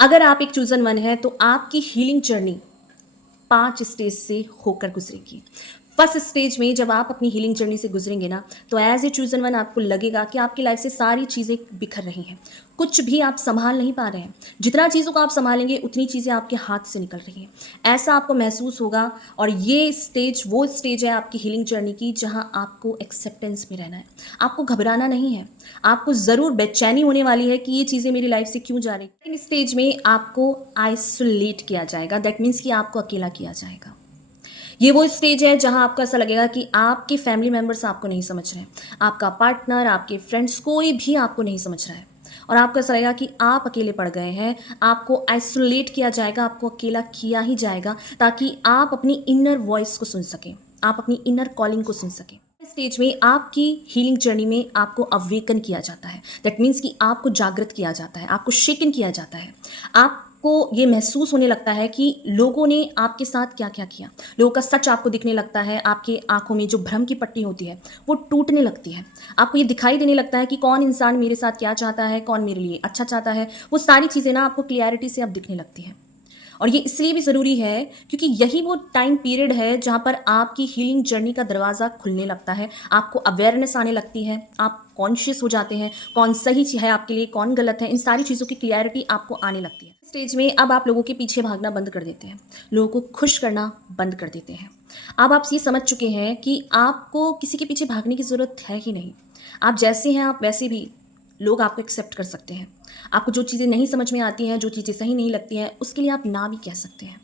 अगर आप एक चूज़न वन हैं तो आपकी हीलिंग जर्नी 5 स्टेज से होकर गुजरेगी। फर्स्ट स्टेज में जब आप अपनी हीलिंग जर्नी से गुजरेंगे ना, तो एज़ ए चूज़न वन आपको लगेगा कि आपकी लाइफ से सारी चीज़ें बिखर रही हैं। कुछ भी आप सँभाल नहीं पा रहे हैं। जितना चीज़ों को आप सँभालेंगे उतनी चीज़ें आपके हाथ से निकल रही हैं। ऐसा आपको महसूस होगा और ये स्टेज वो स्टेज है आपकी हीलिंग जर्नी की जहाँ आपको एक्सेप्टेंस में रहना है। आपको घबराना नहीं है। आपको ज़रूर बेचैनी होने वाली है कि ये चीज़ें मेरी लाइफ से क्यों जा रही हैं। सेकंड स्टेज में आपको आइसोलेट किया जाएगा, दैट मीन्स कि आपको अकेला किया जाएगा। ये वो स्टेज है जहां आपको ऐसा लगेगा कि आपके फैमिली मेंबर्स आपको नहीं समझ रहे हैं, आपका पार्टनर, आपके फ्रेंड्स, कोई भी आपको नहीं समझ रहा है और आपको ऐसा लगेगा कि आप अकेले पड़ गए हैं। आपको आइसोलेट किया जाएगा, आपको अकेला किया ही जाएगा ताकि आप अपनी इनर वॉइस को सुन सकें, आप अपनी इनर कॉलिंग को सुन सकें। स्टेज में आपकी हीलिंग जर्नी में आपको अवेकन किया जाता है, दैट मीन्स कि आपको जागृत किया जाता है, आपको शेकन किया जाता है। आपको ये महसूस होने लगता है कि लोगों ने आपके साथ क्या क्या किया। लोगों का सच आपको दिखने लगता है, आपके आंखों में जो भ्रम की पट्टी होती है वो टूटने लगती है। आपको ये दिखाई देने लगता है कि कौन इंसान मेरे साथ क्या चाहता है, कौन मेरे लिए अच्छा चाहता है। वो सारी चीज़ें ना आपको क्लियरिटी से अब दिखने लगती हैं। और ये इसलिए भी ज़रूरी है क्योंकि यही वो टाइम पीरियड है जहाँ पर आपकी हीलिंग जर्नी का दरवाज़ा खुलने लगता है, आपको अवेयरनेस आने लगती है, आप कॉन्शियस हो जाते हैं, कौन सही है आपके लिए, कौन गलत है, इन सारी चीज़ों की क्लियरिटी आपको आने लगती है। स्टेज में अब आप लोगों के पीछे भागना बंद कर देते हैं, लोगों को खुश करना बंद कर देते हैं। अब आप ये समझ चुके हैं कि आपको किसी के पीछे भागने की ज़रूरत है ही नहीं। आप जैसे हैं आप वैसे भी लोग आपको एक्सेप्ट कर सकते हैं। आपको जो चीज़ें नहीं समझ में आती हैं, जो चीज़ें सही नहीं लगती हैं, उसके लिए आप ना भी कह सकते हैं।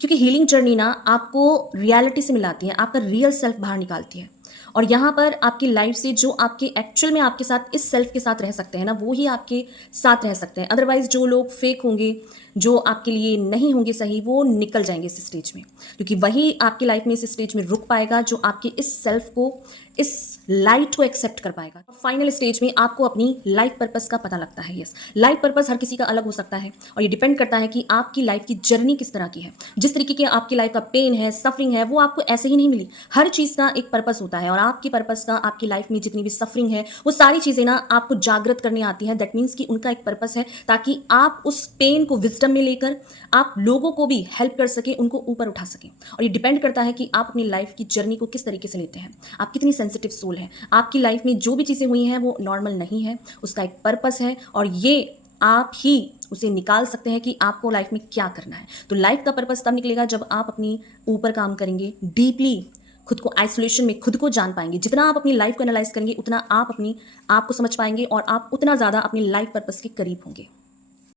क्योंकि हीलिंग जर्नी ना आपको रियलिटी से मिलाती है, आपका रियल सेल्फ बाहर निकालती है। और यहाँ पर आपकी लाइफ से जो आपके एक्चुअल में आपके साथ इस सेल्फ के साथ रह सकते हैं ना, वो ही आपके साथ रह सकते हैं। अदरवाइज जो लोग फेक होंगे, जो आपके लिए नहीं होंगे सही, वो निकल जाएंगे इस स्टेज में। क्योंकि वही आपकी लाइफ में इस स्टेज में रुक पाएगा जो आपके इस सेल्फ को, इस लाइट को एक्सेप्ट कर पाएगा। फाइनल स्टेज में आपको अपनी लाइफ पर्पस का पता लगता है। यस, लाइफ पर्पस हर किसी का अलग हो सकता है और ये डिपेंड करता है कि आपकी लाइफ की जर्नी किस तरह की है। जिस तरीके की आपकी लाइफ का पेन है, सफरिंग है, वो आपको ऐसे ही नहीं मिली। हर चीज़ का एक पर्पस होता है और आपकी पर्पस का, आपकी लाइफ में जितनी भी सफरिंग है, वो सारी चीज़ें ना आपको जागृत करने आती हैं। दैट मीन्स कि उनका एक पर्पस है ताकि आप उस पेन को विजडम में लेकर आप लोगों को भी हेल्प कर सकें, उनको ऊपर उठा सकें। और ये डिपेंड करता है कि आप अपनी लाइफ की जर्नी को किस तरीके से लेते हैं, आप कितनी सेंसिटिव सोल है। आपकी लाइफ में जो भी चीज़ें हुई हैं वो नॉर्मल नहीं है, उसका एक पर्पस है और ये आप ही उसे निकाल सकते हैं कि आपको लाइफ में क्या करना है। तो लाइफ का पर्पस तब निकलेगा जब आप अपनी ऊपर काम करेंगे, डीपली खुद को आइसोलेशन में खुद को जान पाएंगे। जितना आप अपनी लाइफ को एनालाइज करेंगे उतना आप अपनी आप को समझ पाएंगे और आप उतना ज़्यादा अपनी लाइफ पर्पस के करीब होंगे।